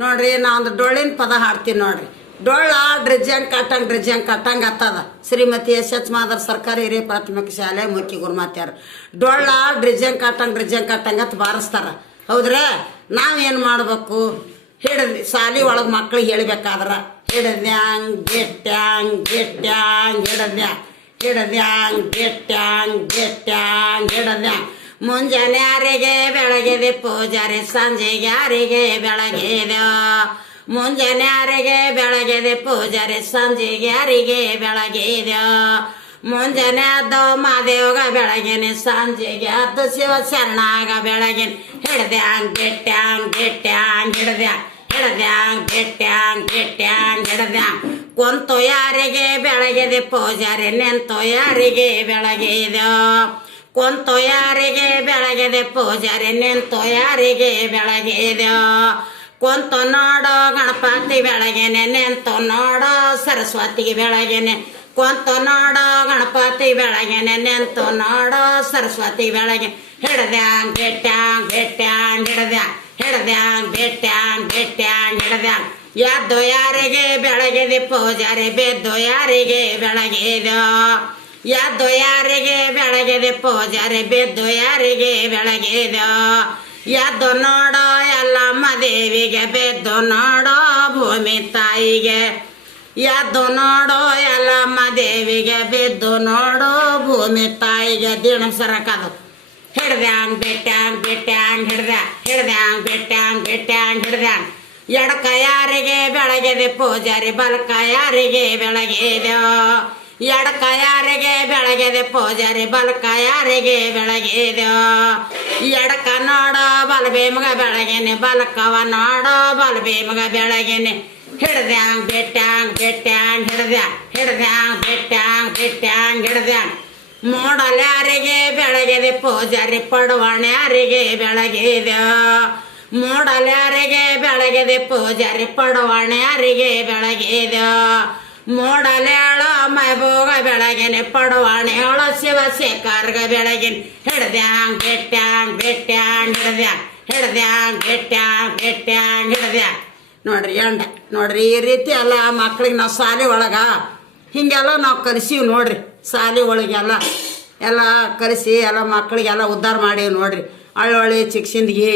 ನೋಡ್ರಿ ನಾ ಒಂದು ಡೊಳ್ಳಿನ ಪದ ಹಾಡ್ತೀನಿ ನೋಡ್ರಿ. ಡೊಳ್ಳ ಡ್ರಿಜ್ಜಂಗ್ ಕಟ್ಟಂಗ್ ಹತ್ತದ. ಶ್ರೀಮತಿ ಎಸ್ ಮಾದರ್ ಸರ್ಕಾರಿ ಹಿರಿಯ ಪ್ರಾಥಮಿಕ ಶಾಲೆ ಮುಖ್ಯ ಗುರುಮಾತ್ಯಾರ. ಡೊಳ್ಳ ಡ್ರಿಜ್ಜಂಗ್ ಕಟ್ಟಂಗ್ ಹತ್ತು ಬಾರಿಸ್ತಾರ. ಹೌದ್ರಾ? ನಾವೇನು ಮಾಡ್ಬೇಕು? ಹಿಡಿದ್ವಿ ಸಾಲಿ ಒಳಗೆ ಮಕ್ಳಿಗೆ ಹೇಳ್ಬೇಕಾದ್ರ ಹಿಡಿದ್ಯಾಂಗ್ ಗೆಟ್ಟ್ಯಾಂಗ್ ಹಿಡಿದ್ಯಾಂಗ್ ಮುಂಜಾನೆ ಯಾರಿಗೆ ಬೆಳಗಿದೆ ಪೂಜಾರಿ, ಸಂಜೆಗೆ ಯಾರಿಗೆ ಬೆಳಗಿದೆ. ಮುಂಜಾನೆ ಯಾರಿಗೆ ಬೆಳಗಿದೆ ಪೂಜಾರಿ, ಸಂಜೆಗೆ ಯಾರಿಗೆ ಬೆಳಗಿದೆ. ಮುಂಜಾನೆ ಅದ್ದು ಮಾದೇವಗ ಬೆಳಗಿನ, ಸಂಜೆಗೆ ಅದ್ದು ಶಿವ ಶರಣಾಗ ಬೆಳಗಿನ. ಹಿಡ್ದ್ಯಾಂಗ್ ಗೆಟ್ಟ್ಯಾಂಗ್ ಹಿಡ್ದ್ಯಾಂಗ್ ಕುಂತು ಯಾರಿಗೆ ಬೆಳಗಿದೆ ಪೂಜಾರಿ, ನಿಂತು ಯಾರಿಗೆ ಬೆಳಗಿದೆ. ಕುಂತು ಯಾರಿಗೆ ಬೆಳಗಿದೆ ಪೂಜಾರಿ, ನಿಂತು ಯಾರಿಗೆ ಬೆಳಗಿದೆ. ಕುಂತು ನೋಡೋ ಗಣಪತಿ ಬೆಳಗೇನೆ, ನಿಂತು ನೋಡೋ ಸರಸ್ವತಿಗೆ ಬೆಳಗೇನೆ. ಕುಂತು ನೋಡೋ ಗಣಪತಿ ಬೆಳಗೇನೆ, ನಿಂತು ನೋಡೋ ಸರಸ್ವತಿ ಬೆಳಗ್ಗೆ. ಹಿಡ್ದ್ಯಾಂಗ್ ಗೆಟ್ಟ್ಯಾಂಗ್ ಹಿಡ್ದ್ಯಾಂಗ್ ಎದ್ದು ಯಾರಿಗೆ ಬೆಳಗಿದೆ ಪೂಜಾರಿ, ಬೆದ್ದು ಯಾರಿಗೆ ಬೆಳಗಿದೆ. ಎದ್ದು ಯಾರಿಗೆ ಬೆಳಗಿದೆ ಪೂಜಾರಿ, ಬೆದ್ದು ಯಾರಿಗೆ ಬೆಳಗಿದೆ. ಎದ್ದು ನೋಡೋ ಎಲ್ಲಮ್ಮ ದೇವಿಗೆ, ಬೆದ್ದು ನೋಡೋ ಭೂಮಿ ತಾಯಿಗೆ. ಎದ್ದು ನೋಡೋ ಎಲ್ಲಮ್ಮ ದೇವಿಗೆ, ಬೆದ್ದು ನೋಡೋ ಭೂಮಿ ತಾಯಿಗೆ. ದಿನ ಸರಕದು ಹಿಡ್ದ್ಯಾಂಗ್ ಹಿಡ್ದ್ಯಾಂಗ್ ಎಡಕ ಯಾರಿಗೆ ಬೆಳಗಿದೆ ಪೂಜಾರಿ, ಬಲಕ ಯಾರಿಗೆ ಬೆಳಗಿದೆ. ಎಡಕ ಯಾರಿಗೆ ಬೆಳಗಿದೆ ಪೂಜಾರಿ, ಬಲಕ ಯಾರಿಗೆ ಬೆಳಗಿದೆ. ಎಡಕ ನೋಡೋ ಬಲಭೀಮಗ ಬೆಳಗೇನೆ, ಬಲಕವ ನೋಡೋ ಬಲಭೀಮಗ ಬೆಳಗೇನೆ. ಹಿಡ್ದ್ಯಾಂಗ್ ಹಿಡ್ದ್ಯಾಂಗ್ ಮೂಡಲ್ ಯಾರಿಗೆ ಬೆಳಗಿದೆ ಪೂಜಾರಿ, ಪಡವಣೆ ಯಾರಿಗೆ ಬೆಳಗಿದೆ. ಮೂಡಲ್ ಯಾರಿಗೆ ಬೆಳಗಿದೆ ಪೂಜಾರಿ, ಪಡವಣೆ ಯಾರಿಗೆ ಬೆಳಗಿದೆ. ಮೂಡಲೇಳೋ ಮೈಬೋಗ ಬೆಳಗಿನ, ಪಡವಾಣಿ ಹೇಳೋ ಶಿವಶೇಖರ್ಗ ಬೆಳಗಿನ. ಹಿಡ್ದ್ಯಾಂಗ್ ಹಿಡ್ದ್ಯಾಂಗ್ ನೋಡ್ರಿ ಎಂಡ ನೋಡ್ರಿ. ಈ ರೀತಿ ಎಲ್ಲ ಮಕ್ಳಿಗೆ ನಾವು ಶಾಲೆ ಒಳಗ ಹಿಂಗೆಲ್ಲ ನಾವು ಕಲಿಸೀವಿ ನೋಡ್ರಿ. ಶಾಲೆ ಒಳಗೆಲ್ಲ ಎಲ್ಲ ಕಲಿಸಿ ಎಲ್ಲ ಮಕ್ಳಿಗೆಲ್ಲ ಉದ್ಧಾರ ಮಾಡೀವಿ ನೋಡ್ರಿ. ಒಳ್ಳೆ ಚಿಕ್ಸಿಂದಿಗೆ